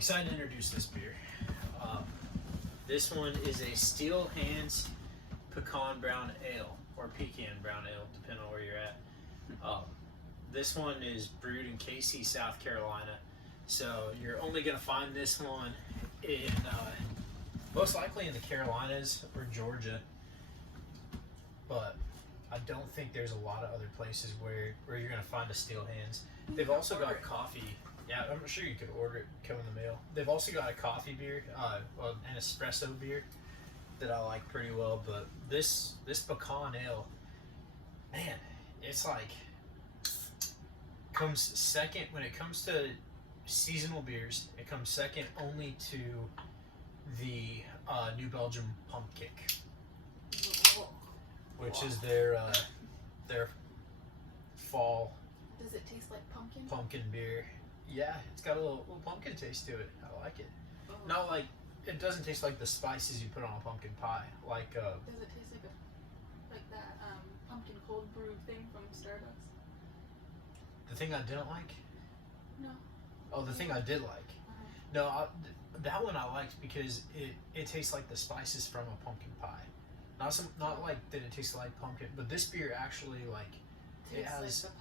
excited to introduce this beer. This one is a Steel Hands Pecan Brown Ale, or Pecan Brown Ale, depending on where you're at. This one is brewed in Casey, South Carolina. So you're only going to find this one in, most likely in the Carolinas or Georgia. But I don't think there's a lot of other places where you're going to find a Steel Hands. They've also got coffee. Yeah, I'm sure you could order it, come in the mail. They've also got a coffee beer, an espresso beer that I like pretty well. But this pecan ale, man, it's like comes second when it comes to seasonal beers. It comes second only to the New Belgium Pumpkin, which is their fall. Does it taste like pumpkin? Pumpkin beer. Yeah, it's got a little pumpkin taste to it. I like it. Oh. Not like, it doesn't taste like the spices you put on a pumpkin pie. Like Does it taste like that pumpkin cold brew thing from Starbucks? the thing I didn't like? No. Oh, the thing I did like. No, that one I liked because it tastes like the spices from a pumpkin pie. Not like that it tastes like pumpkin, but this beer actually like it has Tastes like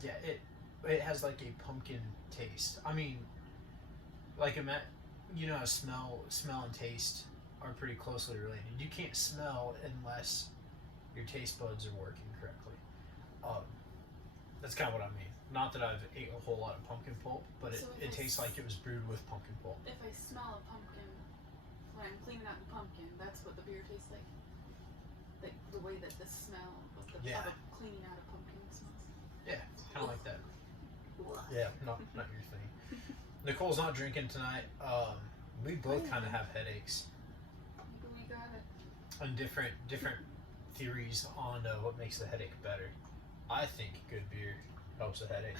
the pie. yeah it has like a pumpkin taste. I mean, like you know how smell and taste are pretty closely related. You can't smell unless your taste buds are working correctly. That's kind of what I mean. Not that I've ate a whole lot of pumpkin pulp, but it tastes like it was brewed with pumpkin pulp. If I smell a pumpkin when I'm cleaning out the pumpkin, that's what the beer tastes like. Like the way that the smell of the of cleaning out a pumpkin smells. Yeah, kind of like that. Yeah, not your thing. Nicole's not drinking tonight. We both kind of have headaches. Maybe we got it. And different theories on what makes the headache better. I think good beer helps a headache,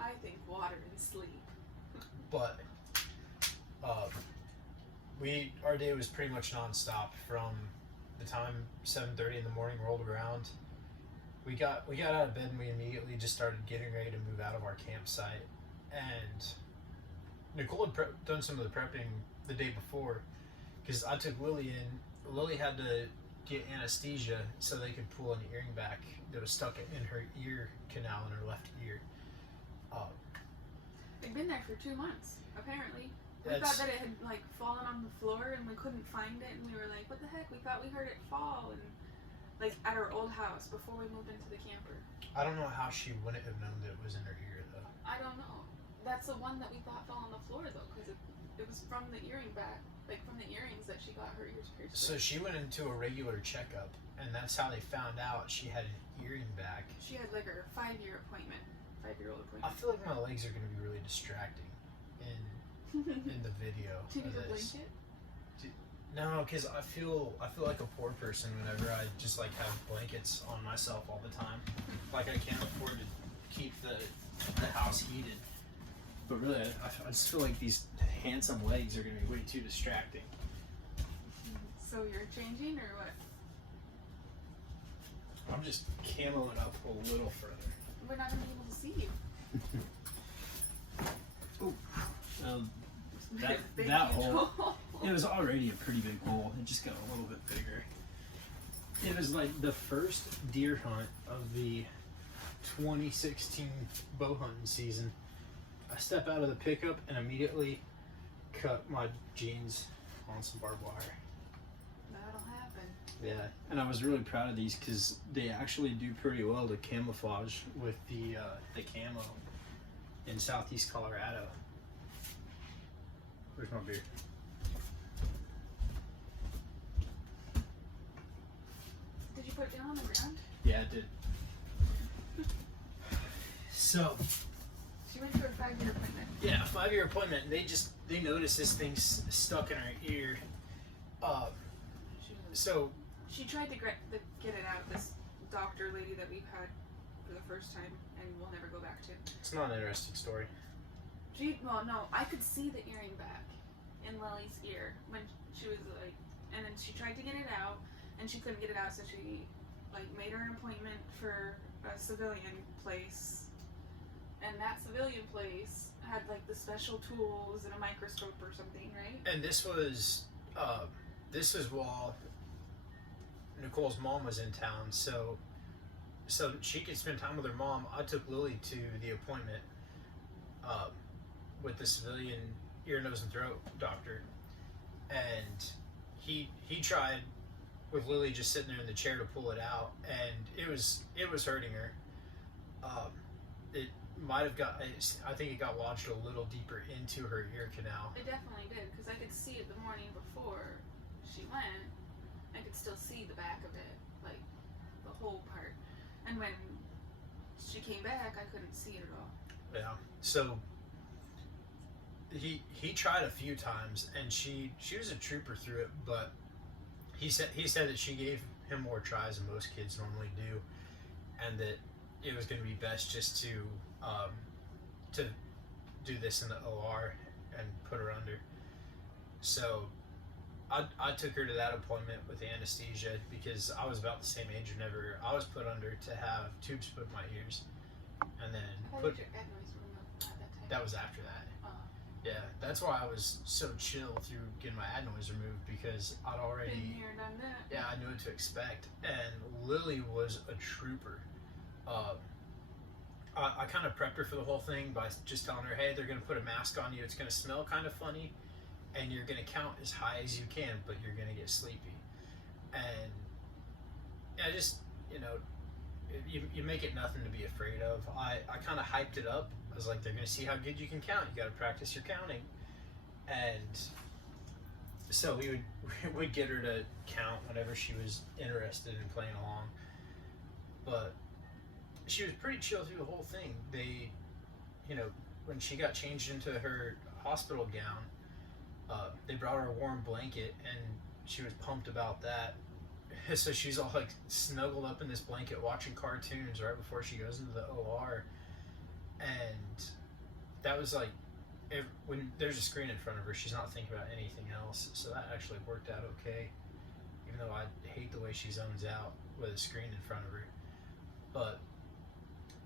I think water and sleep. but our day was pretty much nonstop from the time 7:30 in the morning rolled around. We got out of bed and we immediately just started getting ready to move out of our campsite. And Nicole had done some of the prepping the day before because I took Lilly in. Lilly had to get anesthesia so they could pull an earring back that was stuck in her ear canal in her left ear. They'd been there for 2 months, apparently. We thought that it had like fallen on the floor and we couldn't find it, and we were like, what the heck? We thought we heard it fall, and like at our old house before we moved into the camper. I don't know how she wouldn't have known that it was in her ear though. I don't know. That's the one that we thought fell on the floor though, because it was from the earring back, like from the earrings that she got her ears pierced. So she went into a regular checkup, and that's how they found out she had an earring back. She had like her 5-year appointment. 5-year-old appointment. I feel like my legs are going to be really distracting in the video. Do you need a blanket? No, because I feel like a poor person whenever I just like have blankets on myself all the time. Like I can't afford to keep the house heated. But really, I just feel like these handsome legs are going to be way too distracting. So you're changing or what? I'm just camoing up a little further. We're not going to be able to see you. That hole, it was already a pretty big hole. It just got a little bit bigger. It was like the first deer hunt of the 2016 bow hunting season. I step out of the pickup and immediately cut my jeans on some barbed wire. That'll happen. Yeah, and I was really proud of these because they actually do pretty well to camouflage with the camo in southeast Colorado. Where's my beer? Did you put it down on the ground? Yeah, I did. So she went to a 5-year appointment. Yeah, 5-year appointment. They noticed this thing's stuck in her ear. So she tried to get it out. This doctor lady that we've had for the first time and we'll never go back to. It's not an interesting story. Well, no, I could see the earring back in Lily's ear when she was like, and then she tried to get it out and she couldn't get it out, so she like made her an appointment for a civilian place, and that civilian place had like the special tools and a microscope or something, right? And this was while Nicole's mom was in town, so she could spend time with her mom. I took Lily to the appointment with the civilian ear, nose, and throat doctor, and he tried with Lily just sitting there in the chair to pull it out, and it was hurting her. It might have I think it got lodged a little deeper into her ear canal. It definitely did, because I could see it the morning before she went. I could still see the back of it, like the whole part. And when she came back, I couldn't see it at all. Yeah. So he tried a few times, and she was a trooper through it, but he said that she gave him more tries than most kids normally do, and that it was going to be best just to do this in the OR and put her under. So I took her to that appointment with anesthesia because I was about the same age whenever I was put under to have tubes put in my ears, and then Your adenoids were removed at that time. that was after that. Oh. Yeah, that's why I was so chill through getting my adenoids removed, because I'd already Been here, done that. yeah, I knew what to expect. And Lily was a trooper. I kind of prepped her for the whole thing by just telling her, hey, they're going to put a mask on you. It's going to smell kind of funny, and you're going to count as high as you can, but you're going to get sleepy. And I just, you make it nothing to be afraid of. I kind of hyped it up. I was like, they're going to see how good you can count. You got to practice your counting. And so we would get her to count whenever she was interested in playing along. But she was pretty chill through the whole thing. They, when she got changed into her hospital gown, they brought her a warm blanket, and she was pumped about that. So she's all like snuggled up in this blanket watching cartoons right before she goes into the OR. And that was like, when there's a screen in front of her, she's not thinking about anything else. So that actually worked out okay, even though I hate the way she zones out with a screen in front of her. But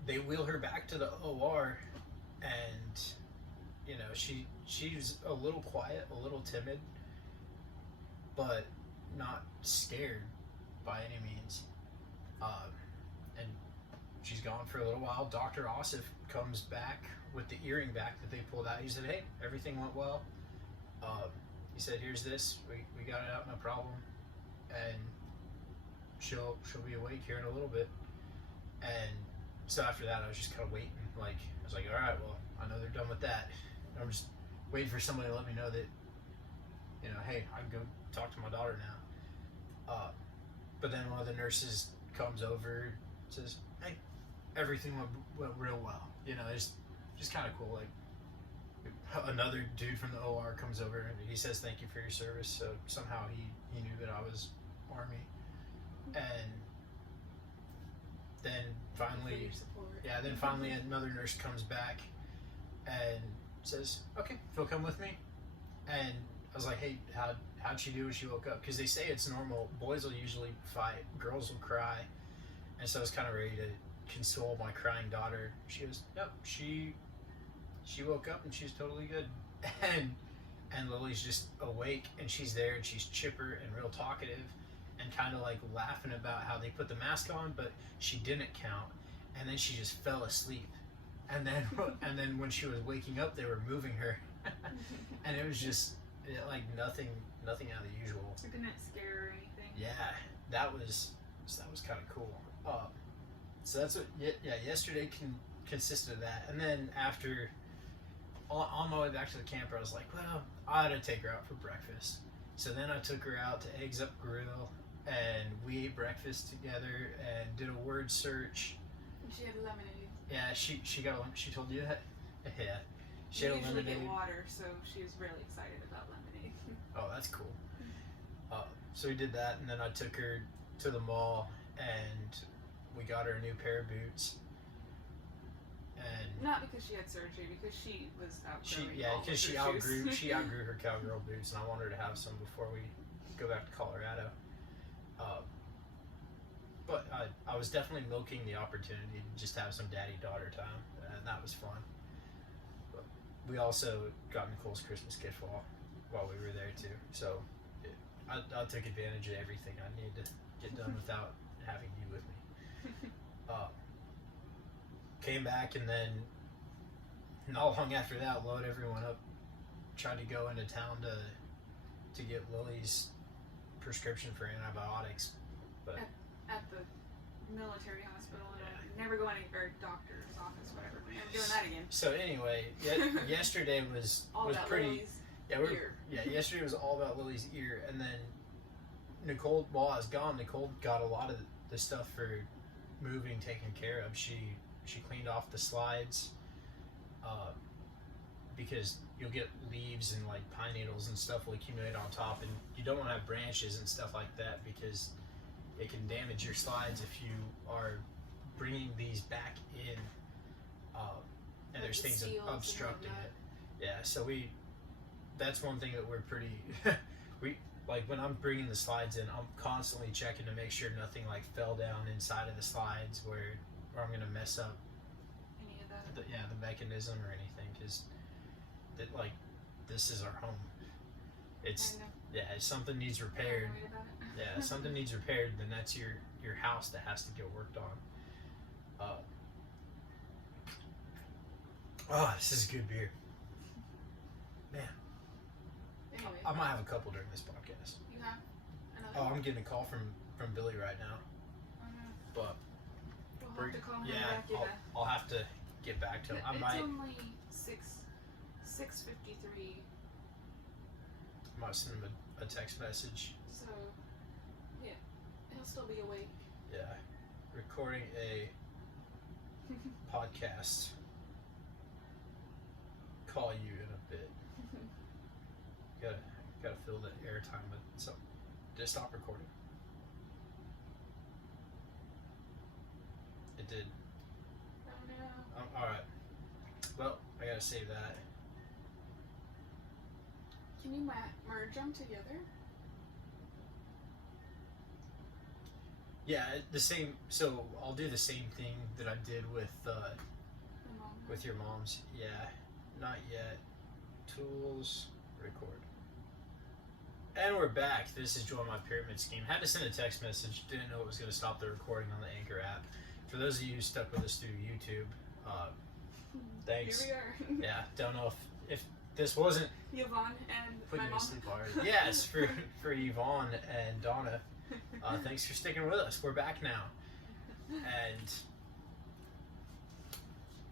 they wheel her back to the OR, and she's a little quiet, a little timid, but not scared by any means. And she's gone for a little while. Dr. Osif comes back with the earring back that they pulled out. He said, hey, everything went well. He said, here's this, we got it out, no problem, and she'll be awake here in a little bit. And so after that, I was just kind of waiting. Like, I was like, all right, well, I know they're done with that. I'm just waiting for somebody to let me know that, hey, I can go talk to my daughter now. But then one of the nurses comes over, says, hey, everything went real well. It's just kind of cool. Like, another dude from the OR comes over and he says, thank you for your service. So somehow he knew that I was Army. And then finally another nurse comes back and says, okay, Phil, come with me. And I was like, hey, how'd she do when she woke up? Because they say it's normal. Boys will usually fight, girls will cry. And so I was kind of ready to console my crying daughter. She was, yep, she woke up and she's totally good. And Lily's just awake, and she's there, and she's chipper and real talkative, and kind of like laughing about how they put the mask on, but she didn't count, and then she just fell asleep. And then when she was waking up, they were moving her, and it was just like nothing out of the usual. It didn't scare her or anything. Yeah, that was kind of cool. So that's what. Yeah, yesterday consisted of that, and then after. On my way back to the camper, I was like, well, I ought to take her out for breakfast. So then I took her out to Eggs Up Grill, and we ate breakfast together and did a word search. And she had lemonade. Yeah, she told you that? Yeah. She had a usually lemonade. get water, so she was really excited about lemonade. Oh, that's cool. So we did that, and then I took her to the mall, and we got her a new pair of boots. And not because she had surgery, because she was outgrowing because she outgrew her cowgirl boots, and I wanted her to have some before we go back to Colorado. But I was definitely milking the opportunity to just have some daddy-daughter time, and that was fun. But we also got Nicole's Christmas gift while we were there too. So I took advantage of everything I needed to get done without having you with me. Came back and then not long after that, load everyone up. Tried to go into town to get Lily's prescription for antibiotics, but At the military hospital, and never go any or doctor's office, whatever. I'm never doing that again. So anyway, yesterday was All was about pretty. Lily's ear. Yesterday was all about Lily's ear, and then Nicole, while I was gone, Nicole got a lot of the stuff for moving taken care of. She cleaned off the slides, because you'll get leaves and like pine needles and stuff will accumulate on top, and you don't want to have branches and stuff like that because it can damage your slides if you are bringing these back in, and there's the things seals and obstructing whatnot. it. Yeah, so that's one thing that we're pretty like when I'm bringing the slides in, I'm constantly checking to make sure nothing like fell down inside of the slides where I'm gonna mess up Any of that. the mechanism or anything, because that like this is our home. It's Kind of. if something needs repaired, I'm worried about it. if something needs repaired, then that's your house that has to get worked on. This is good beer, man. Anyway, I might have a couple during this podcast. you have another. Oh, I'm getting a call from Billy right now, but We'll have to call him back. I'll have to get back to him. I It's might only 6:53, send him a text message. so yeah, he'll still be awake. Yeah, recording a podcast. Call you in a bit. Gotta fill the airtime with something. Did it stop recording? It did. Oh no. Alright. Well, I gotta save that. Can you merge them together? Yeah, the same. So I'll do the same thing that I did with your mom's. Yeah, not yet. Tools, record. And we're back. This is Join My Pyramid Scheme. Had to send a text message. Didn't know it was going to stop the recording on the Anchor app. For those of you who stuck with us through YouTube, thanks. Here we are. Yeah, don't know if this wasn't Yvonne and putting my you mom. to sleep already. Yes, for Yvonne and Donna. Thanks for sticking with us. We're back now. And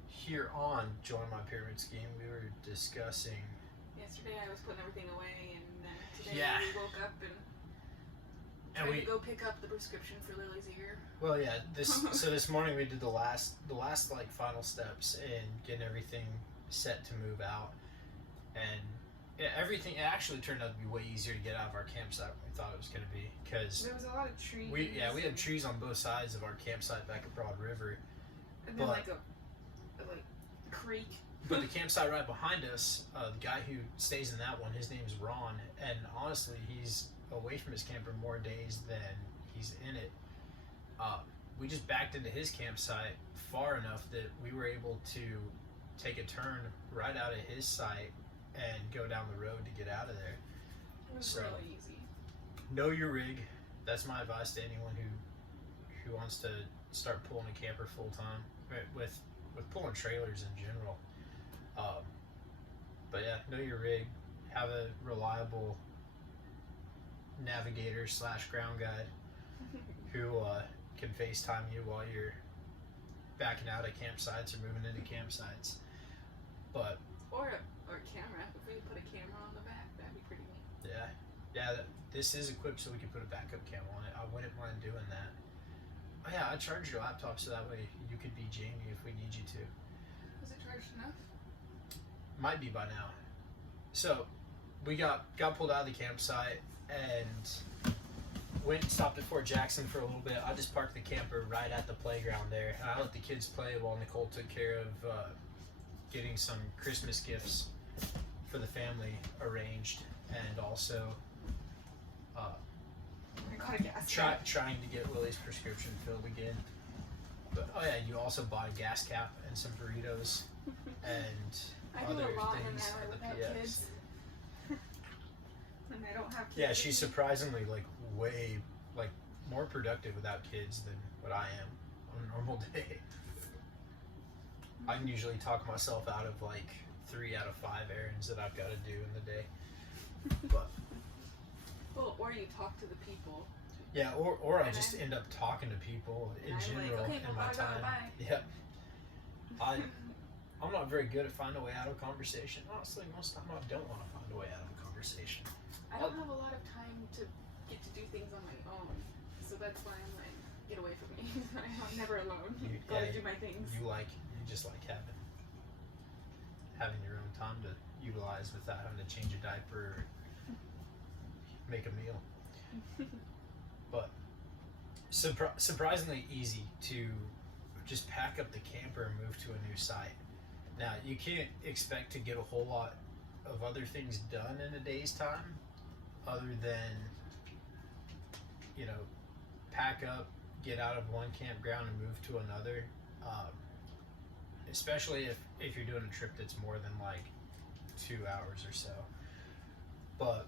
here on Join My Pyramid Scheme, we were discussing. Yesterday I was putting everything away, and then today Yeah. we woke up and tried to go pick up the prescription for Lily's ear. Well, yeah. This morning we did the last like final steps in getting everything set to move out, and everything. It actually turned out to be way easier to get out of our campsite than we thought it was going to be, because There was a lot of trees. we had trees on both sides of our campsite back at Broad River, and then but- like a creek. but the campsite right behind us, the guy who stays in that one, his name is Ron, and honestly, he's away from his camper more days than he's in it. We just backed into his campsite far enough that we were able to take a turn right out of his site and go down the road to get out of there. It was So- really easy. Know your rig. That's my advice to anyone who wants to start pulling a camper full time, with pulling trailers in general. But yeah, know your rig. Have a reliable navigator / ground guide who can FaceTime you while you're backing out of campsites or moving into campsites. But Or a camera. If we could put a camera on the back, that'd be pretty neat. yeah, this is equipped so we can put a backup cam on it. I wouldn't mind doing that. Oh yeah, I charged your laptop so that way you could be Jamie if we need you to. Was it charged enough? Might be by now. So we got pulled out of the campsite and went and stopped at Fort Jackson for a little bit. I just parked the camper right at the playground there, and I let the kids play while Nicole took care of getting some Christmas gifts for the family arranged, and also I got a gas cap. trying to get Lily's prescription filled again. But oh yeah, you also bought a gas cap and some burritos, and I do other a lot when things I on the without PX. kids. When I don't have kids. Yeah, she's surprisingly like way like more productive without kids than what I am on a normal day. I can usually talk myself out of like 3 out of 5 errands that I've got to do in the day. But Well, or you talk to the people. yeah, or I And just end up talking to people in I'm like, general okay, in well, my bye, bye, time. bye. Yeah, I'm not very good at finding a way out of conversation. Honestly, most of the time I don't want to find a way out of a conversation. I don't have a lot of time to get to do things on my own, so that's why I'm like, get away from me. I'm never alone. Gotta do my things. You just like having your own time to utilize without having to change a diaper or make a meal. But surprisingly easy to just pack up the camper and move to a new site. Now, you can't expect to get a whole lot of other things done in a day's time other than, you know, pack up, get out of one campground and move to another. Especially if you're doing a trip that's more than like 2 hours or so. But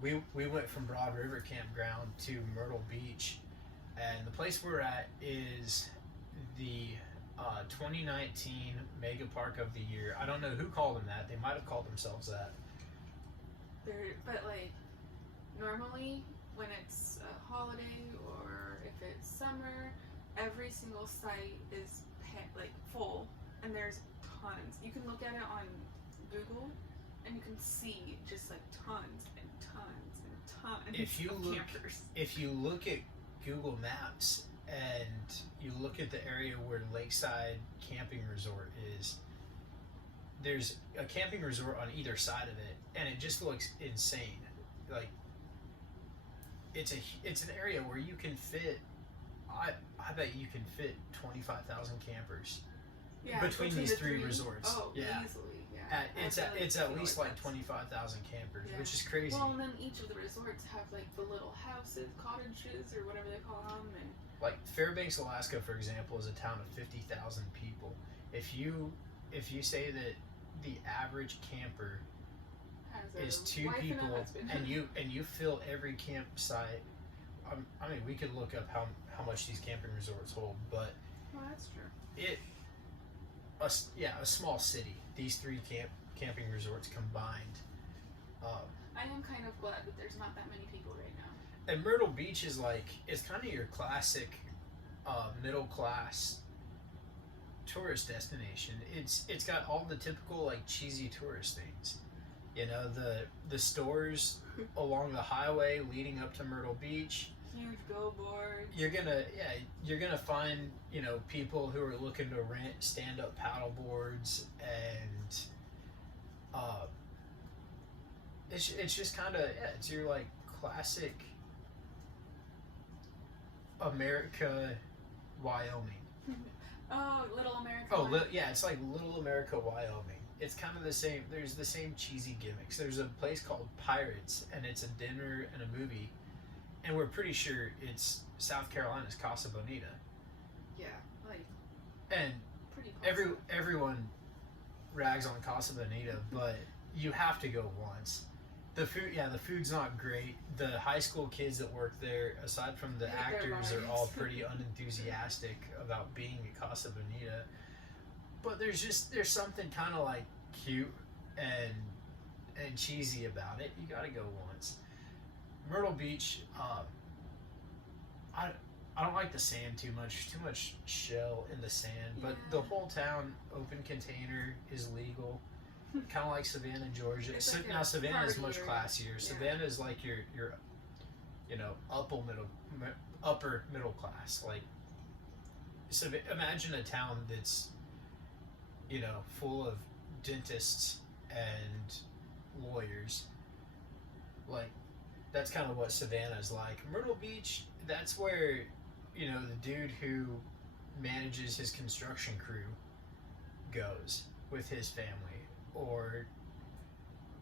we went from Broad River Campground to Myrtle Beach, and the place we're at is the 2019 Mega Park of the Year. I don't know who called them that. They might have called themselves that. But like, normally when it's a holiday or if it's summer, every single site is like full, and there's tons. You can look at it on Google, and you can see just like tons and tons and tons of campers. If you look at Google Maps and you look at the area where Lakeside Camping Resort is, there's a camping resort on either side of it, and it just looks insane. Like, it's an area where you can fit, I bet you can fit 25,000 campers between these three resorts. Oh, yeah. Easily, yeah. It's at least like 25,000 campers, which is crazy. Well, and then each of the resorts have like the little houses, cottages, or whatever they call them, and like Fairbanks, Alaska, for example, is a town of 50,000 people. If you say that the average camper is 2 people, and you fill every campsite, I mean, we could look up how much these camping resorts hold, but well, that's true. A small city. These 3 camping resorts combined. I am kind of glad that there's not that many people right now. And Myrtle Beach is like, it's kind of your classic middle class tourist destination. It's got all the typical like cheesy tourist things. You know, the stores along the highway leading up to Myrtle Beach. Huge billboards. You're gonna find, you know, people who are looking to rent stand-up paddle boards, and it's just kind of it's your like classic America, Wyoming. Oh, Little America. Oh, yeah, it's like Little America, Wyoming. It's kind of the same. There's the same cheesy gimmicks. There's a place called Pirates, and it's a dinner and a movie, and we're pretty sure it's South Carolina's Casa Bonita. Yeah, like. And Pretty everyone rags on Casa Bonita, but you have to go once. The food's not great. The high school kids that work there, aside from the actors, are all pretty unenthusiastic about being at Casa Bonita. But there's something kind of like cute and cheesy about it. You gotta go once. Myrtle Beach, I don't like the sand too much. Too much shell in the sand. But the whole town, open container, is legal. Kind of like Savannah, Georgia. Like now Savannah is much classier. Yeah. Savannah is like your you know, upper middle class. Like, imagine a town that's, you know, full of dentists and lawyers. Like, that's kind of what Savannah is like. Myrtle Beach, that's where, you know, the dude who manages his construction crew goes with his family. Or,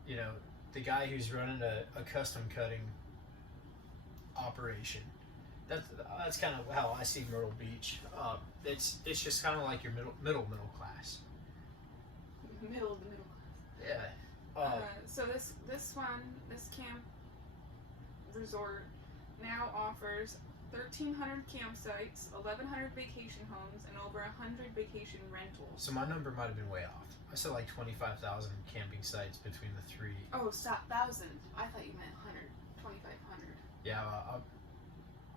you know, the guy who's running a custom cutting operation. That's kind of how I see Myrtle Beach. It's just kind of like your middle class. Middle of the middle this camp resort now offers 1,300 campsites, 1,100 vacation homes, and over 100 vacation rentals. So my number might have been way off. I said like 25,000 camping sites between the three. Oh, stop, 1,000. I thought you meant 100. 2,500. Yeah, I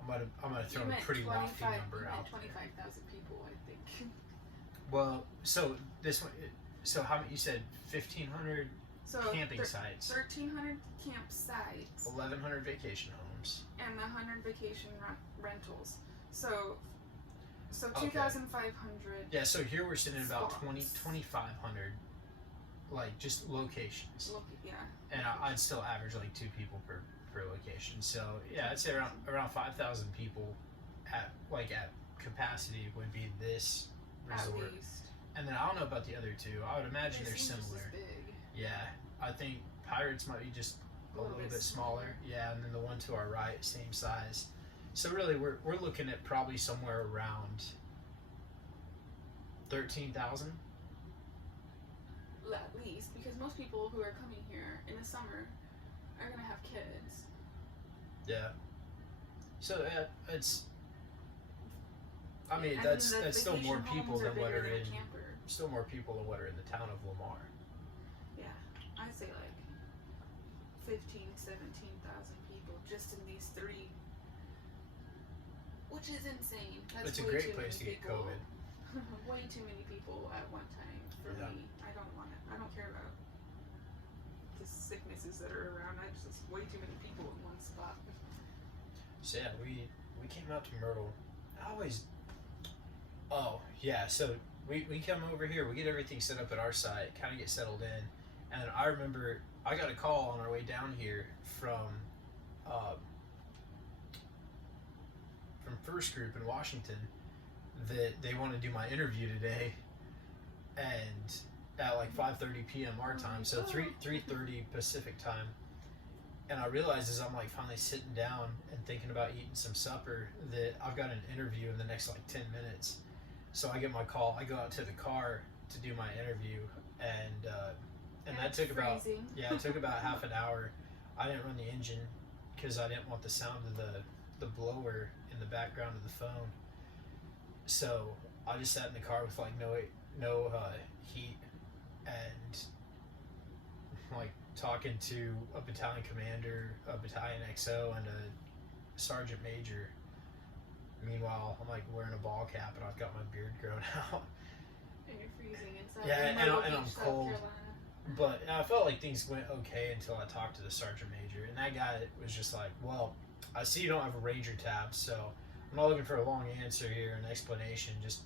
might have thrown a pretty lofty number out. 25,000 people, I think. Well, so this one, so how many? You said 1,500 camping sites, 1,300 campsites, 1,100 vacation homes, and 100 vacation rentals. So Okay. 2,500. Yeah, so here we're sitting at about spots. 2,500, like just locations. Yeah. And I'd still average like 2 people per location. So yeah, I'd say around 5,000 people at capacity would be this resort. At least. And then I don't know about the other two. I would imagine They they're seem just similar. as big. Yeah, I think Pirates might be just a little bit smaller. Yeah, and then the one to our right, same size. So really, we're looking at probably somewhere around 13,000. At least, because most people who are coming here in the summer are gonna have kids. Yeah. So it's. I mean, And that's the still more vacation people homes than what bigger are than a in. camper. Still more people than what are in the town of Lamar. Yeah, I'd say like 15, 17,000 people just in these 3, which is insane. That's It's a way great too place to many get people. COVID. Way too many people at one time for Yeah. me. I don't want it. I don't care about the sicknesses that are around. I just way too many people in one spot. So yeah, we came out to Myrtle. Oh yeah, so we come over here, we get everything set up at our site, kind of get settled in, and then I remember I got a call on our way down here from First Group in Washington that they want to do my interview today, and at like 5:30 p.m. our time, so 3:30 Pacific time. And I realized as I'm like finally sitting down and thinking about eating some supper that I've got an interview in the next like 10 minutes. So I get my call, I go out to the car to do my interview, and that took about it took about half an hour. I didn't run the engine because I didn't want the sound of the blower in the background of the phone. So I just sat in the car with like no heat and like talking to a battalion commander, a battalion XO, and a sergeant major. Meanwhile, I'm like wearing a ball cap and I've got my beard grown out. And you're freezing inside. Yeah, and Myrtle I'm Beach, South cold. Carolina. But I felt like things went okay until I talked to the sergeant major, and that guy was just like, "Well, I see you don't have a Ranger tab, so I'm not looking for a long answer here, an explanation. Just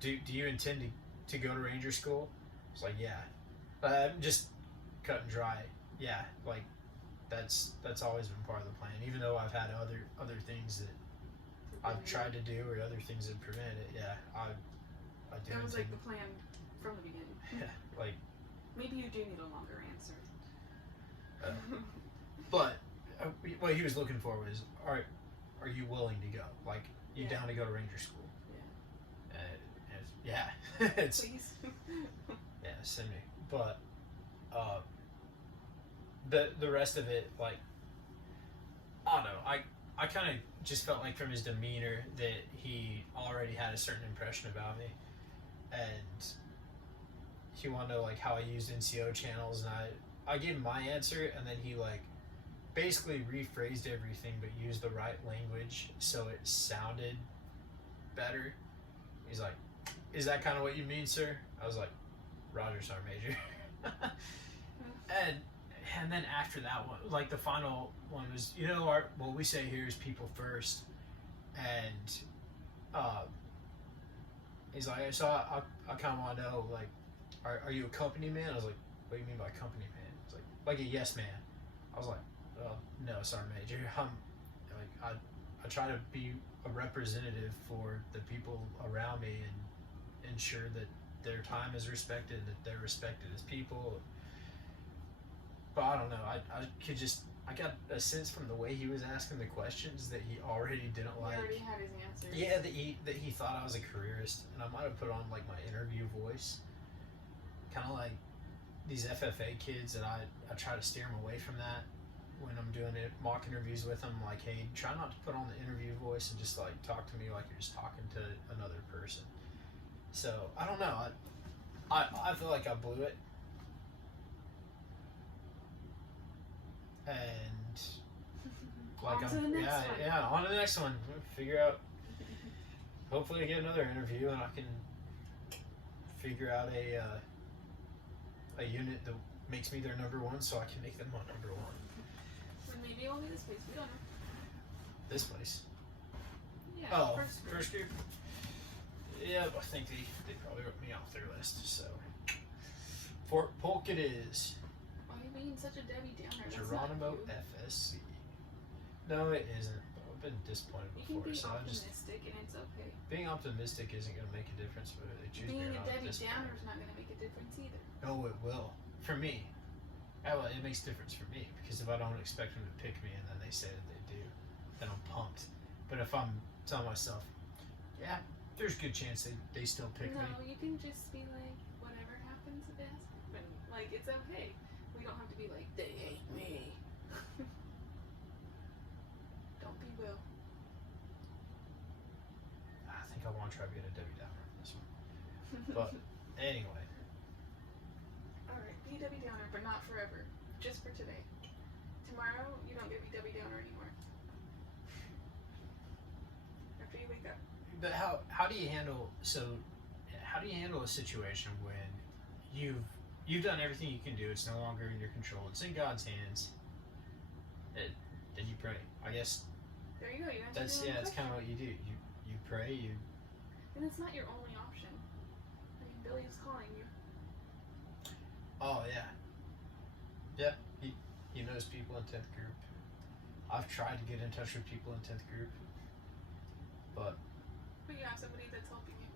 do you intend to go to Ranger school?" I was like, "Yeah." Just cut and dry. Yeah, like that's always been part of the plan. Even though I've had other things that I've tried to do or other things that prevent it. Yeah, I do. That was like the plan from the beginning. Yeah, like. Maybe you do need a longer answer. But what he was looking for was, are you willing to go? Like, you down to go to Ranger school? Yeah. It's Please. yeah, send me. But the rest of it, like, I don't know. I kind of just felt like from his demeanor that he already had a certain impression about me, and he wanted to know like how I used NCO channels, and I gave him my answer, and then he like basically rephrased everything but used the right language so it sounded better. He's like, "Is that kind of what you mean, sir?" I was like, "Roger, Sergeant Major." and then after that one, like the final one was, what we say here is people first, and he's like, "So I kind of want to know, like, are you a company man?" I was like, "What do you mean by company man?" He's like a yes man. I was like, "Well, no, Sergeant Major. I'm like I try to be a representative for the people around me and ensure that their time is respected, that they're respected as people." But I don't know. I got a sense from the way he was asking the questions that he already didn't like. He already had his answers. Yeah, that he thought I was a careerist, and I might have put on like my interview voice, kind of like these FFA kids that I try to steer them away from that when I'm doing it, mock interviews with them. Like, hey, try not to put on the interview voice and just like talk to me like you're just talking to another person. So I don't know. I feel like I blew it, and like On to the next one. yeah, on to the next one. Figure out. Hopefully, I get another interview and I can figure out a unit that makes me their number one, so I can make them my number one. Or maybe only this place. We don't know. This place. Yeah. Oh, First group. first group. Yeah, I think they probably wrote me off their list. So Fort Polk it is. Why are you being such a Debbie Downer? That's Geronimo not you. FSC. No, it isn't. I've been disappointed You can before, be so I just optimistic and it's okay. being optimistic isn't going to make a difference whether they choose me Being or a not. Debbie At this point. Downer is not going to make a difference either. No, it will. For me. Well, it makes a difference for me because if I don't expect them to pick me and then they say that they do, then I'm pumped. But if I'm telling myself, yeah, there's a good chance they still pick No, me. you can just be like, whatever happens, it has happened. Like, it's okay. We don't have to be like, they hate me. Don't be Will. I think I want to try being a Debbie Downer on this one. But anyway, Alright, be Debbie Downer, but not forever. Just for today. Tomorrow, you don't get to be Debbie Downer anymore. After you wake up. but how do you handle a situation when you've done everything you can do? It's no longer in your control. It's in God's hands. Then you pray. I guess There you go. You answered your own that's kind of question. what you do. You pray. And it's not your only option. I mean, Billy's calling you. Oh yeah. He knows people in 10th group. I've tried to get in touch with people in 10th group, but But you have somebody that's helping you.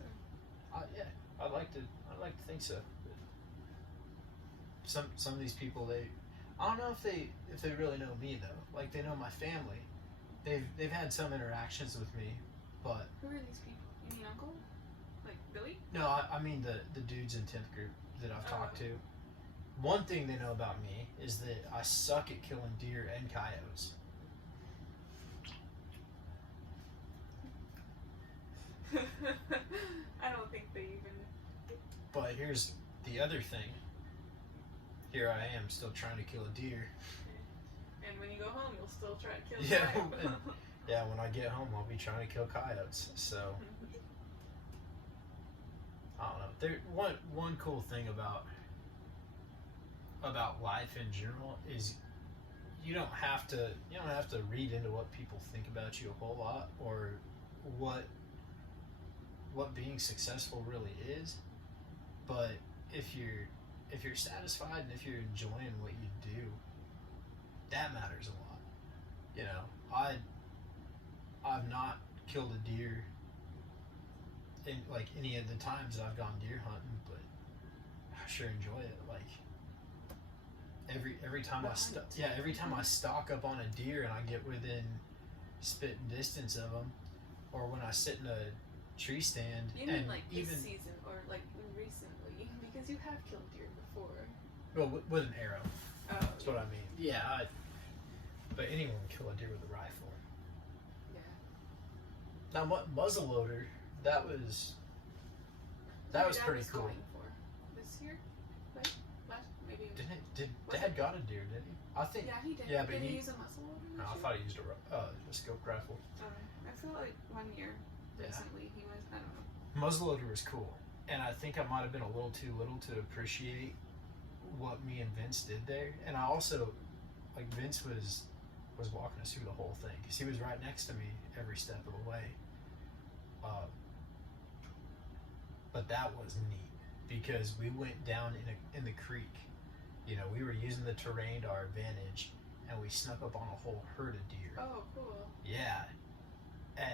So, yeah, I'd like to think so. Some of these people, I don't know if they really know me though. Like they know my family. They've had some interactions with me, but who are these people? You mean Uncle? Like Billy? no, I mean the dudes in 10th group that I've talked to. One thing they know about me is that I suck at killing deer and coyotes. I don't think they even. But here's the other thing. Here I am still trying to kill a deer. And when you go home, you'll still try to kill Yeah, them. Yeah, when I get home, I'll be trying to kill coyotes. So I don't know. There one cool thing about life in general is you don't have to read into what people think about you a whole lot or what being successful really is. But if you're satisfied and if you're enjoying what you do, that matters a lot. You know, I've not killed a deer in like any of the times that I've gone deer hunting, but I sure enjoy it. Like every time every time I stalk up on a deer and I get within spitting distance of them, or when I sit in a tree stand You mean and like even this season or like recently? Because you have killed deer before. well with an arrow. Oh, That's what I mean. Yeah, but anyone can kill a deer with a rifle. yeah. Now, muzzleloader, that was Your dad pretty was cool. going for this year, right? Last maybe. Did Was Dad it? got a deer? Did he? I think. Yeah, he did. Yeah, but did he he- use a muscle loader? No, I thought he used a scope rifle. I feel like one year Yeah. recently he was. I don't know. Muzzleloader was cool, and I think I might have been a little too little to appreciate what me and Vince did there. And I also, like Vince was walking us through the whole thing because he was right next to me every step of the way. But that was neat because we went down in the creek. You know, we were using the terrain to our advantage, and we snuck up on a whole herd of deer. Oh, cool. Yeah, and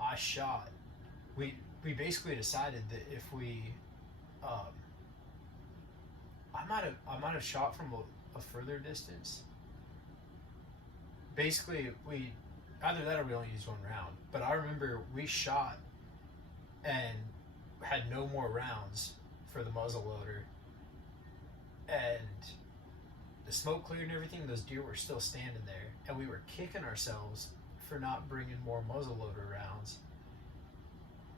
I shot. We basically decided that if we, I might have shot from a further distance. Basically, we either that or we only used one round. But I remember we shot and had no more rounds for the muzzle loader, and the smoke cleared and everything. Those deer were still standing there, and we were kicking ourselves for not bringing more muzzleloader rounds.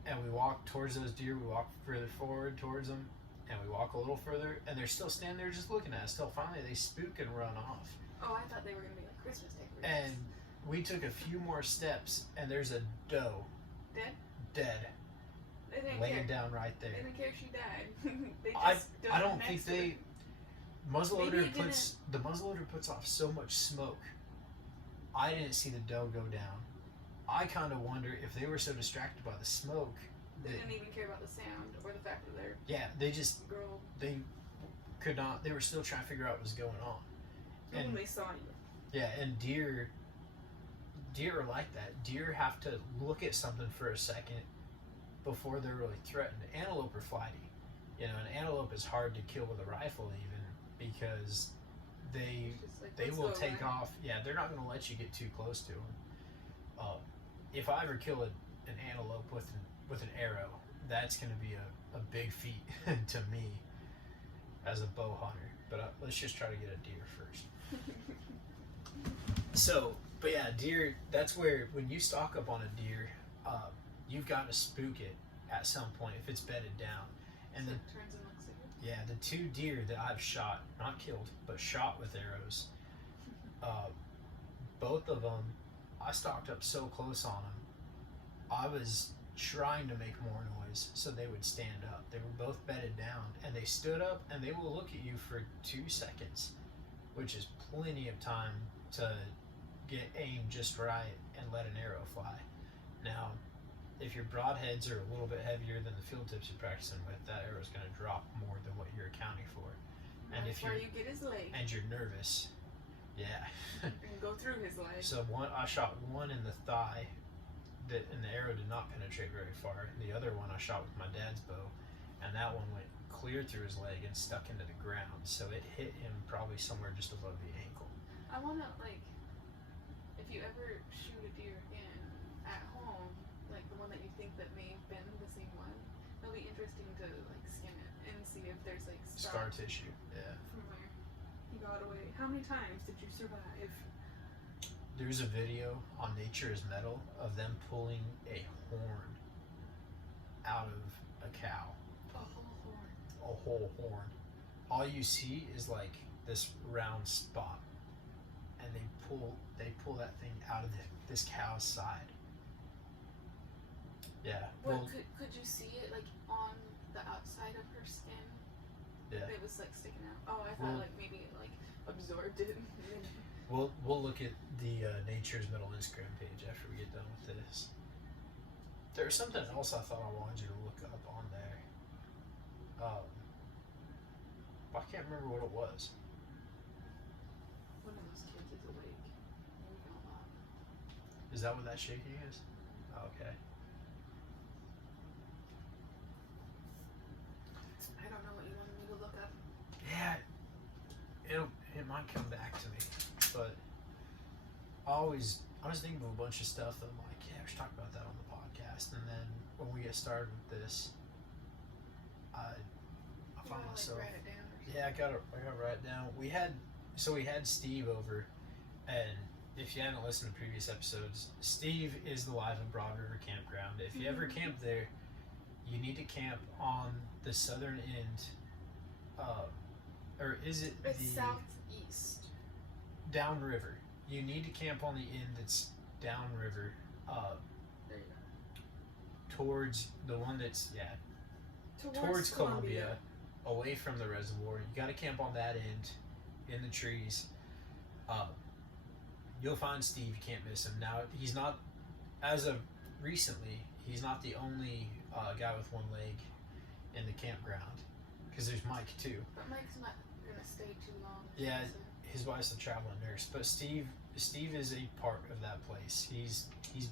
And we walked towards those deer. We walked further forward towards them, and we walk a little further, and they're still standing there just looking at us. Till finally they spook and run off. Oh, I thought they were gonna be like Christmas decorations. And we took a few more steps, and there's a doe. Dead. They didn't Laying care. down right They there. didn't care if she died. They I just don't next think to they. it. Muzzleloader Maybe it the muzzleloader puts off so much smoke. I didn't see the doe go down. I kind of wonder if they were so distracted by the smoke They that, didn't even care about the sound or the fact that their yeah, they just girl. they could not. They were still trying to figure out what was going on. When And they saw you. yeah, and deer are like that. Deer have to look at something for a second before they're really threatened. Antelope are flighty. You know, an antelope is hard to kill with a rifle even because they It's just like, they let's will go take away. off. Yeah, they're not going to let you get too close to them. If I ever kill an antelope with an arrow, that's going to be a big feat to me as a bow hunter. But let's just try to get a deer first. So, but yeah, deer. That's where when you stalk up on a deer, you've got to spook it at some point if it's bedded down. And So the it turns and looks at you. yeah, the 2 deer that I've shot, not killed, but shot with arrows, both of them, I stalked up so close on them, I was trying to make more noise so they would stand up. They were both bedded down, and they stood up, and they will look at you for 2 seconds, which is plenty of time to get aimed just right and let an arrow fly. Now, if your broadheads are a little bit heavier than the field tips you're practicing with, that arrow is going to drop more than what you're accounting for. And That's if why you're you get his leg and you're nervous, yeah. and go through his leg. So I shot one in the thigh, and the arrow did not penetrate very far. The other one I shot with my dad's bow, and that one went clear through his leg and stuck into the ground. So it hit him probably somewhere just above the ankle. I wanna if you ever shoot a deer again at home, like the one that you think that may have been the same one, it'll be interesting to skin it and see if there's Scar tissue, yeah. from where he got away. How many times did you survive? There's a video on Nature is Metal of them pulling a horn out of a cow. A whole horn. A whole horn. All you see is this round spot, and they pull that thing out of this cow's side. Yeah. Well, could you see it on the outside of her skin? Yeah. It was sticking out. Oh, I thought maybe it absorbed it. We'll look at the Nature's Metal Instagram page after we get done with this. There's something else I thought I wanted you to look up on there. I can't remember what it was. One of those kids is awake. There we go. Is that what that shaking is? Okay. I don't know what you wanted me to look up. Yeah, it might come back to me, but I was thinking of a bunch of stuff that I'm like, yeah, we should talk about that on the podcast. And then when we get started with this, I find myself. Write it down. Yeah, I gotta write it down. We had Steve over, and if you haven't listened to previous episodes, Steve is the live in Broad River Campground. If you ever camp there, you need to camp on the southern end. Or is it It's the southeast. downriver? You need to camp on the end that's downriver, There you go. towards the one that's towards Columbia, away from the reservoir. You got to camp on that end, in the trees. You'll find Steve. You can't miss him. Now he's not, as of recently, he's not the only guy with one leg in the campground, because there's Mike too. But Mike's not gonna stay too long. Yeah, his wife's a traveling nurse, but Steve is a part of that place. He's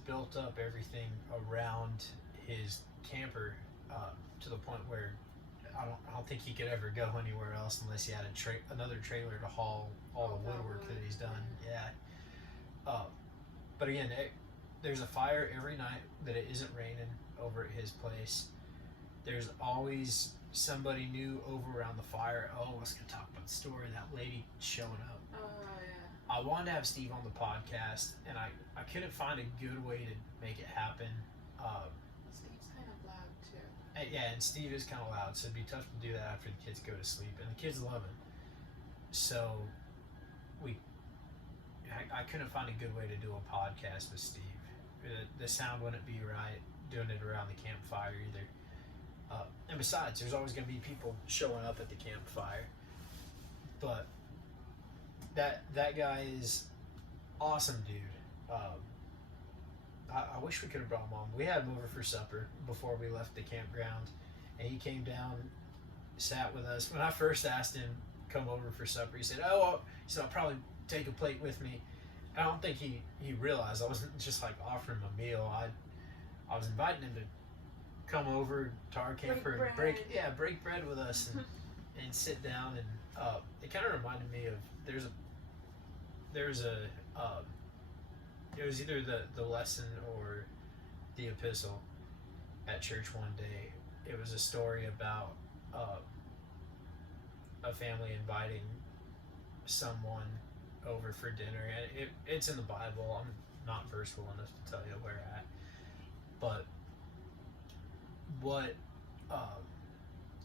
built up everything around his camper to the point where I don't think he could ever go anywhere else unless he had another trailer to haul all the woodwork that he's done. Yeah. But again, there's a fire every night that it isn't raining over at his place. There's always somebody new over around the fire. Oh, I was gonna talk about the story of that lady showing up. Oh yeah. I wanted to have Steve on the podcast, and I couldn't find a good way to make it happen. Steve's kind of loud too. Yeah, and Steve is kind of loud, so it'd be tough to do that after the kids go to sleep, and the kids love him. So I couldn't find a good way to do a podcast with Steve. The sound wouldn't be right doing it around the campfire either. And besides, there's always going to be people showing up at the campfire. But that guy is awesome, dude. I wish we could have brought him on. We had him over for supper before we left the campground, and he came down, sat with us. When I first asked him come over for supper, he said, "Oh, well," he said, "I'll probably take a plate with me." I don't think he realized I wasn't just like offering him a meal. I was inviting him to come over to our camper and break bread with us and sit down, and it kind of reminded me of it was either the lesson or the epistle at church one day. It was a story about a family inviting someone over for dinner, and it's in the Bible. I'm not versatile enough to tell you where at, but what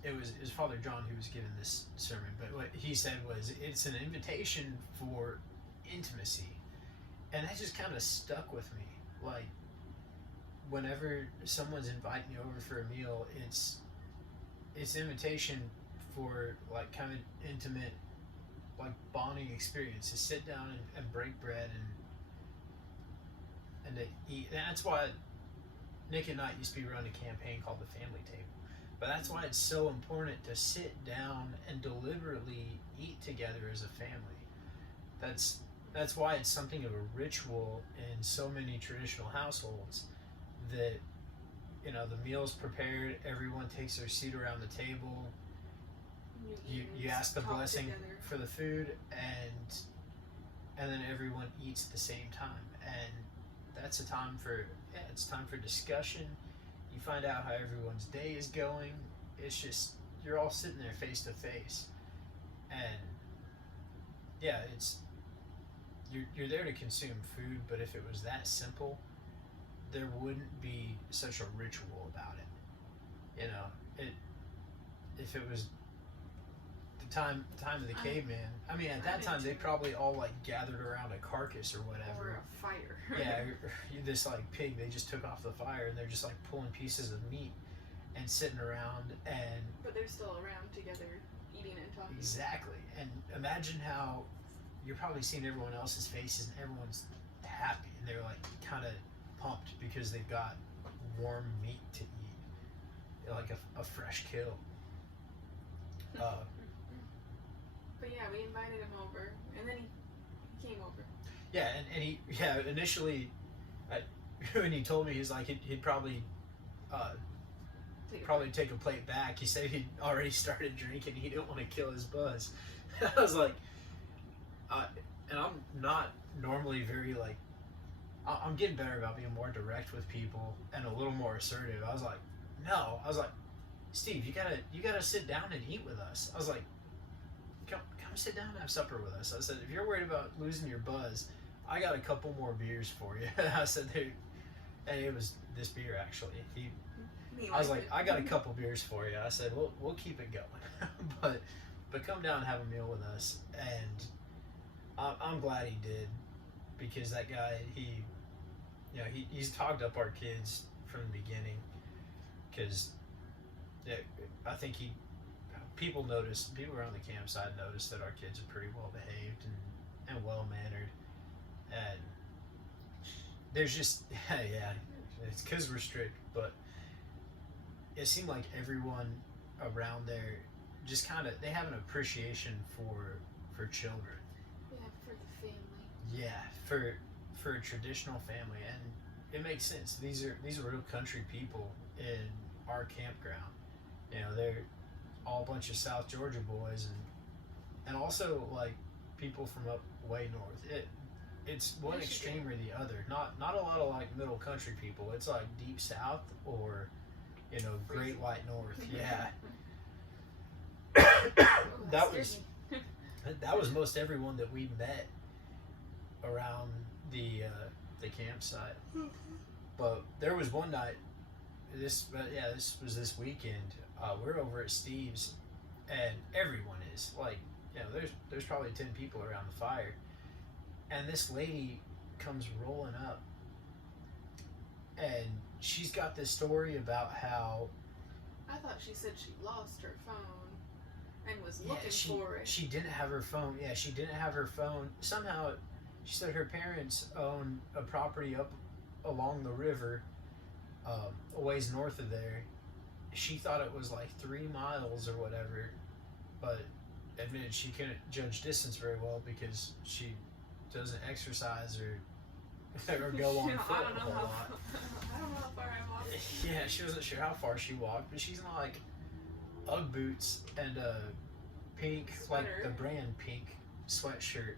it was Father John who was giving this sermon, but what he said was it's an invitation for intimacy, and that just kind of stuck with me. Like, whenever someone's inviting you over for a meal, it's an invitation for like kind of intimate, like bonding experience, to sit down and break bread and to eat. And that's why Nick and I used to be running a campaign called the Family Table. But that's why it's so important to sit down and deliberately eat together as a family. That's why it's something of a ritual in so many traditional households, that, you know, the meal's prepared, everyone takes their seat around the table, you ask the blessing together for the food, and then everyone eats at the same time. And that's a time for it's time for discussion. You find out how everyone's day is going. It's just, you're all sitting there face to face, and yeah, you're there to consume food. But if it was that simple, there wouldn't be such a ritual about it. You know, if it was the time of the caveman. I mean, at that time they probably all like gathered around a carcass or whatever. Or a fire. Yeah, this like pig they just took off the fire, and they're just like pulling pieces of meat and sitting around, and But they're still around together, eating and talking. exactly. And imagine how you're probably seeing everyone else's faces, and everyone's happy, and they're like kind of pumped because they've got warm meat to eat, like a fresh kill. But yeah, we invited him over, and then he came over. Yeah, and he initially, when he told me, he's like he'd probably take a plate back. He said he'd already started drinking. He didn't want to kill his buzz. I was like, and I'm not normally very like, I'm getting better about being more direct with people and a little more assertive. I was like, no. I was like, Steve, you gotta sit down and eat with us. I was like, come sit down and have supper with us. I said, if you're worried about losing your buzz, I got a couple more beers for you. I said, and it was this beer actually. I was like, I got a couple beers for you. I said, we'll keep it going, but come down and have a meal with us. And I'm glad he did, because that guy, he's talked up our kids from the beginning, because I think people around the campsite noticed that our kids are pretty well behaved and well mannered, and there's just it's because we're strict, but it seemed like everyone around there just kind of, they have an appreciation for children. Yeah, for the family. Yeah, for a traditional family, and it makes sense. These are real country people in our campground. You know, they're all a bunch of South Georgia boys, and also like people from up way north. It's one extreme or the other. Not a lot of like middle country people. It's like deep south or, you know, Great White North. Yeah. that was most everyone that we met around the campsite. But there was one night. This was this weekend. We're over at Steve's, and everyone is like, there's probably 10 people around the fire, and this lady comes rolling up, and she's got this story about how. I thought she said she lost her phone and was looking for it. She didn't have her phone. Yeah, she didn't have her phone. Somehow, she said her parents own a property up along the river, a ways north of there. She thought it was like 3 miles or whatever, but admitted she couldn't judge distance very well because she doesn't exercise or go on foot a whole lot. I don't know how far I walked. Yeah, she wasn't sure how far she walked, but she's in like Ugg boots and a pink, sweater. like the brand pink sweatshirt.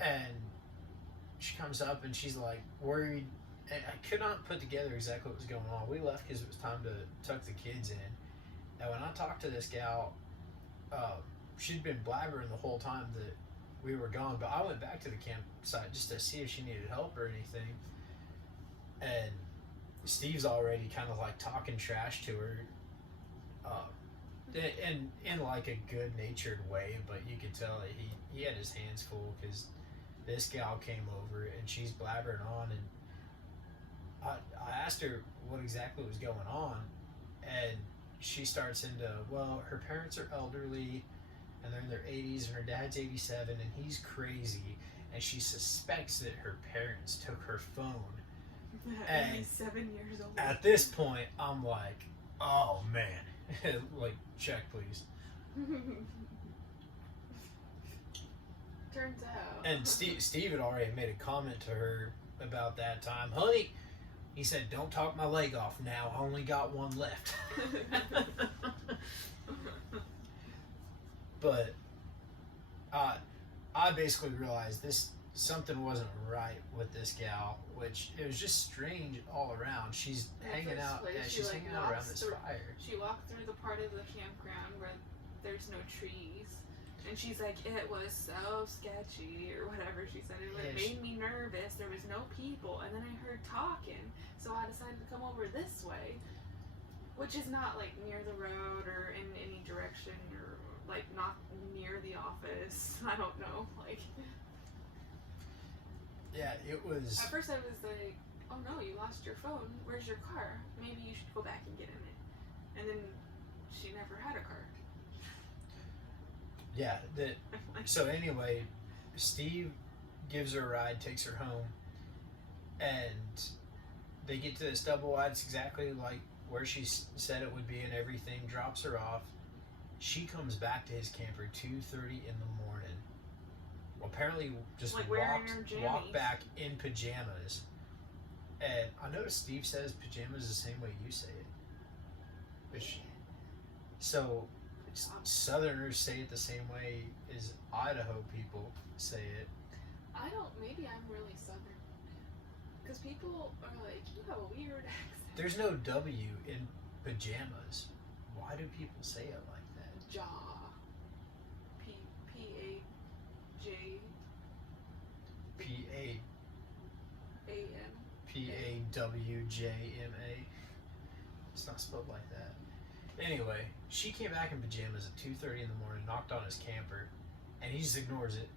And she comes up and she's like worried. And I could not put together exactly what was going on. We left because it was time to tuck the kids in. And when I talked to this gal, she'd been blabbering the whole time that we were gone. But I went back to the campsite just to see if she needed help or anything. And Steve's already kind of like talking trash to her, in like a good-natured way. But you could tell that he had his hands full because this gal came over and she's blabbering on, and I asked her what exactly was going on, and she starts into, well, her parents are elderly and they're in their 80s and her dad's 87 and he's crazy, and she suspects that her parents took her phone. And he's 7 years old. At this point, I'm like, oh man, like, check please. Turns out. And Steve had already made a comment to her about that time. Honey, he said, don't talk my leg off now. I only got one left. But I basically realized something wasn't right with this gal, which it was just strange all around. She's hanging out. Yeah, she's hanging out around this fire. She walked through the part of the campground where there's no trees. And she's like, it was so sketchy, or whatever she said. It made me nervous. There was no people. And then I heard talking. So I decided to come over this way, which is not like near the road or in any direction, or like not near the office. I don't know. Like, yeah, it was. At first I was like, oh no, you lost your phone. Where's your car? Maybe you should go back and get in it. And then she never had a car. Yeah, so anyway, Steve gives her a ride, takes her home, and they get to this double wide. It's exactly like where she said it would be and everything, drops her off. She comes back to his camper 2:30 in the morning. Well, apparently just like walked back in pajamas. And I noticed Steve says pajamas the same way you say it. Which, so Southerners say it the same way as Idaho people say it. Maybe I'm really Southern. Because people are like, you have a weird accent. There's no W in pajamas. Why do people say it like that? Jaw. P-A-J. P-A-P-A-W-J-M-A. It's not spelled like that. Anyway, she came back in pajamas at 2:30 in the morning, knocked on his camper, and he just ignores it.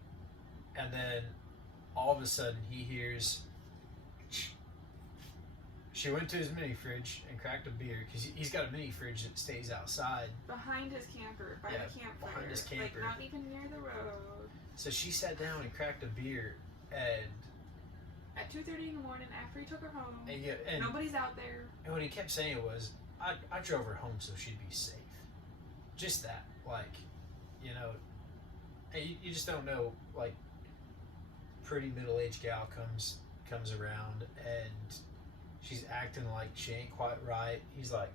And then all of a sudden he hears, she went to his mini fridge and cracked a beer, because he's got a mini fridge that stays outside. Behind his camper, by the campfire. Behind his camper. Like, not even near the road. So she sat down and cracked a beer, and at 2:30 in the morning, after he took her home, and nobody's out there. And what he kept saying was, I drove her home so she'd be safe. Just that, like, you know, you just don't know, like, pretty middle-aged gal comes around and she's acting like she ain't quite right. He's like,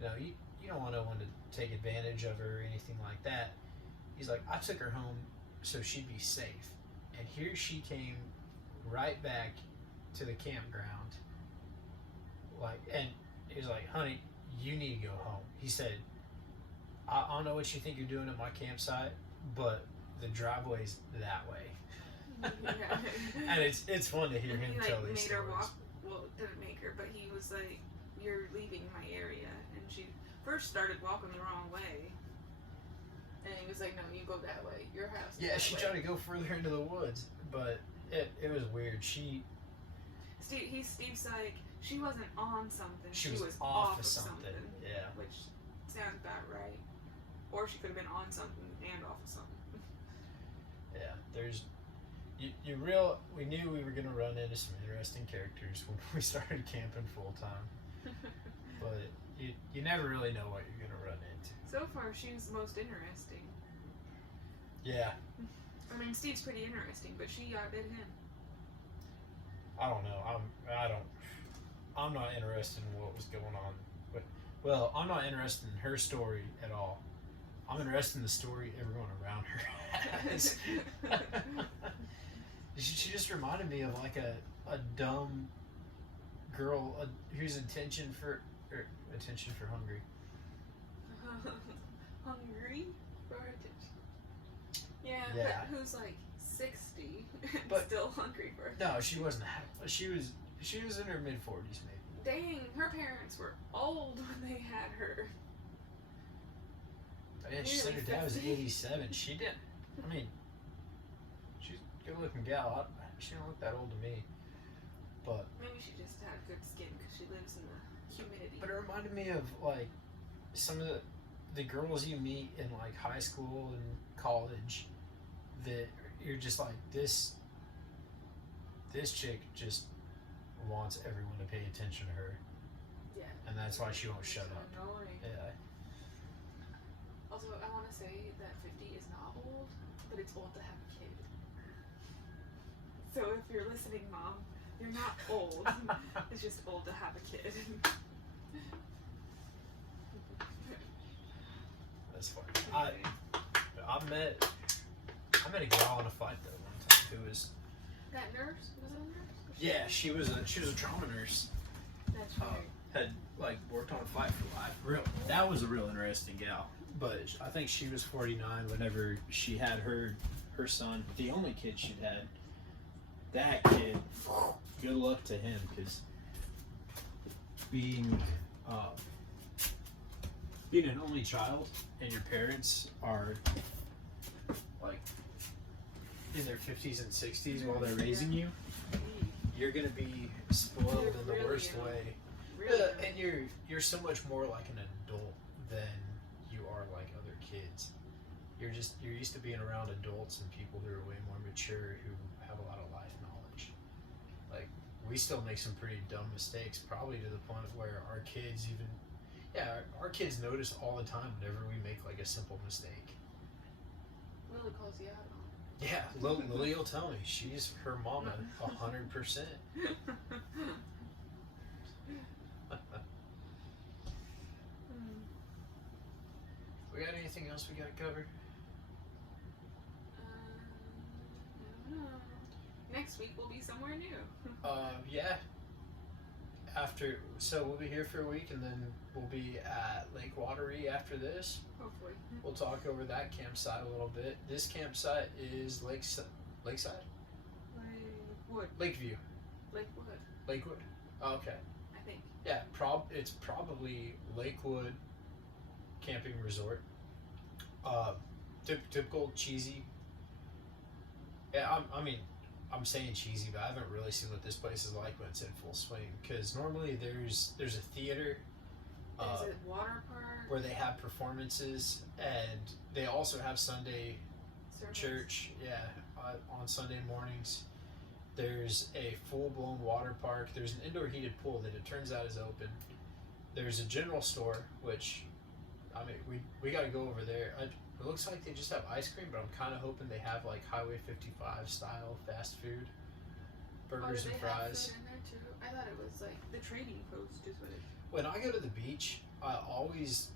you don't want no one to take advantage of her or anything like that. He's like, I took her home so she'd be safe. And here she came right back to the campground. Like, and he was like, honey, you need to go home. He said, I don't know what you think you're doing at my campsite, but the driveway's that way. Yeah. And it's fun to hear And him he tell like these made her stories. walk. Well, didn't make her, but he was like, "You're leaving my area," and she first started walking the wrong way. And he was like, "No, you go that way. Your house." Yeah, she tried to go further into the woods, but it was weird. Steve's like, she wasn't on something. She was off of something. Yeah. Which sounds about right. Or she could have been on something and off of something. Yeah, we knew we were going to run into some interesting characters when we started camping full time, but you never really know what you're going to run into. So far, she's the most interesting. Yeah. I mean, Steve's pretty interesting, but she outdid him. I don't know. I'm not interested in what was going on. Well, I'm not interested in her story at all. I'm interested in the story everyone around her has. She just reminded me of like a dumb girl who's attention for hungry. Hungry for attention. Yeah, Yeah. but who's like 60 and But- still hungry for attention. No, she wasn't. She was in her mid-40s maybe. Dang, her parents were old when they had her. Yeah, she said her Nearly dad was 50. 87. She didn't. I mean, she's a good-looking gal. She didn't look that old to me. But Maybe she just had good skin because she lives in the humidity. it reminded me of like some of the girls you meet in like high school and college that you're just like this chick just wants everyone to pay attention to her, Yeah. and that's why she won't shut So up. annoying. Yeah. Also, I want to say that 50 is not old, but it's old to have a kid. So if you're listening, Mom, you're not old. It's just old to have a kid. That's funny. I met a gal in a fight though one time who was That nurse? Was it a nurse? yeah she was a trauma nurse. That's right. Had like worked on a fight for life. That was a real interesting gal. But I think she was 49 whenever she had her son, the only kid she'd had. That kid, good luck to him, because being an only child and your parents are like in their 50s and 60s while they're raising you, you're gonna be spoiled in the Really worst young. way. Really? And you're so much more like an adult than you are like other kids. You're used to being around adults and people who are way more mature, who have a lot of life knowledge. Like, we still make some pretty dumb mistakes, probably to the point where our kids our kids notice all the time whenever we make like a simple mistake. Lily calls you out on Yeah, Lily will tell me she's her mama 100%. it. We got anything else we gotta cover? I don't know. Next week we'll be somewhere new. Yeah. So we'll be here for a week, and then we'll be at Lake Watery after this. Hopefully. We'll talk over that campsite a little bit. This campsite is Lakeside? Lakewood. Lakeview. Lakewood, Lakewood. Oh, okay. I think. Yeah, it's probably Lakewood Camping Resort. Typical cheesy. Yeah, I'm saying cheesy, but I haven't really seen what this place is like when it's in full swing. Because normally there's a theater Is it water park? where they have performances, and they also have Sunday Service? church. Yeah, on Sunday mornings. There's a full-blown water park. There's an indoor heated pool that it turns out is open. There's a general store, which, I mean, we got to go over there. It looks like they just have ice cream, but I'm kind of hoping they have like Highway 55 style fast food, burgers do and they have fries. food in there too? I thought it was like the trading post is what it. When I go to the beach, I always,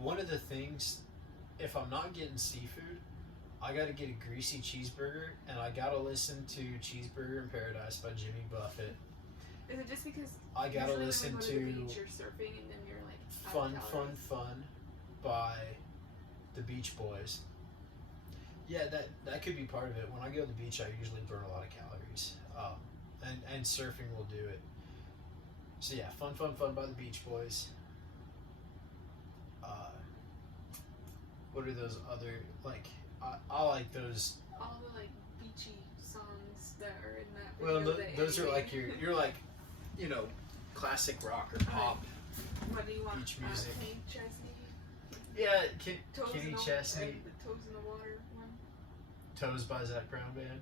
one of the things, if I'm not getting seafood, I gotta get a greasy cheeseburger, and I gotta listen to Cheeseburger in Paradise by Jimmy Buffett. Is it just because I gotta usually listen when we go to. the beach, you're surfing and then you're like Fun by the Beach Boys. Yeah, that could be part of it. When I go to the beach, I usually burn a lot of calories. And surfing will do it. So yeah, fun by the Beach Boys. What are those other, like, I like those. All the like beachy songs that are in that Well, video. That those are Amy like made. you're like, classic rock or pop. What do you want? Beach music. Kenny Chesney. Yeah, Toes Kenny in the, Chesney. The Toes in the Water one. Toes by Zach Brown Band.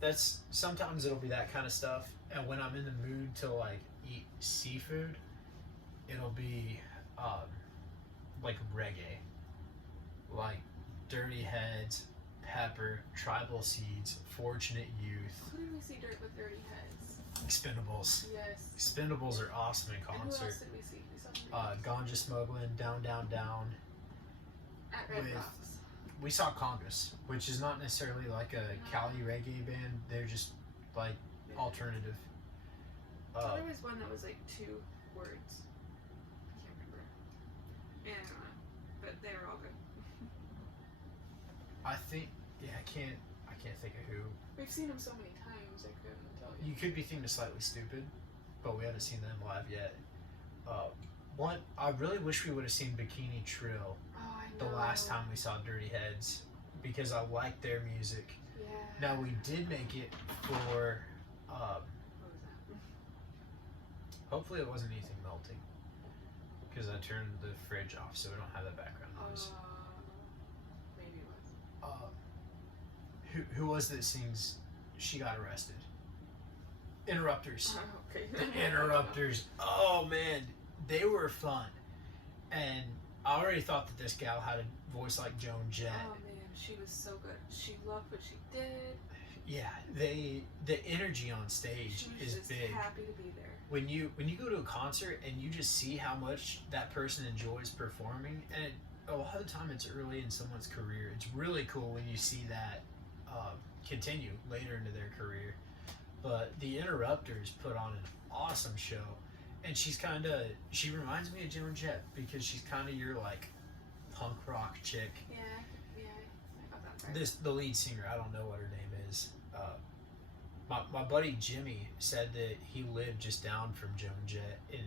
That's sometimes it'll be that kind of stuff, and when I'm in the mood to like eat seafood, it'll be like reggae, like Dirty Heads, Pepper, Tribal Seeds, Fortunate Youth, Who did we see with Dirty Heads? Expendables. Yes. Expendables are awesome in And who concert. else did we see? We saw Ganja Smuggling, Down Down Down. at Red with- Rocks. We saw Congress, which is not necessarily like a Cali reggae band. They're just like Yeah. alternative. There was one that was like 2 words. I can't remember. And but they were all good. I think, I can't think of who. We've seen them so many times. I couldn't tell you. You could be thinking of Slightly Stupid, but we haven't seen them live yet. One, I really wish we would have seen Bikini Trill Oh, I the know. last time we saw Dirty Heads, because I like their music. Yeah. Now we did make it for. What was that? Hopefully it wasn't anything melting, because I turned the fridge off so we don't have that background noise. Maybe it was. Who was that sings She Got Arrested? Interrupters. Okay. The Interrupters. Oh man, they were fun. And I already thought that this gal had a voice like Joan Jett. Oh man, she was so good. She loved what she did. Yeah, the energy on stage She was is just big. happy to be there. When you go to a concert and you just see how much that person enjoys performing, and a lot of the time it's early in someone's career. It's really cool when you see that continue later into their career. But the Interrupters put on an awesome show, and she reminds me of Joan Jett, because she's kind of your like punk rock chick. Yeah, I got that right. The lead singer, I don't know what her name is. My buddy Jimmy said that he lived just down from Joan Jett in New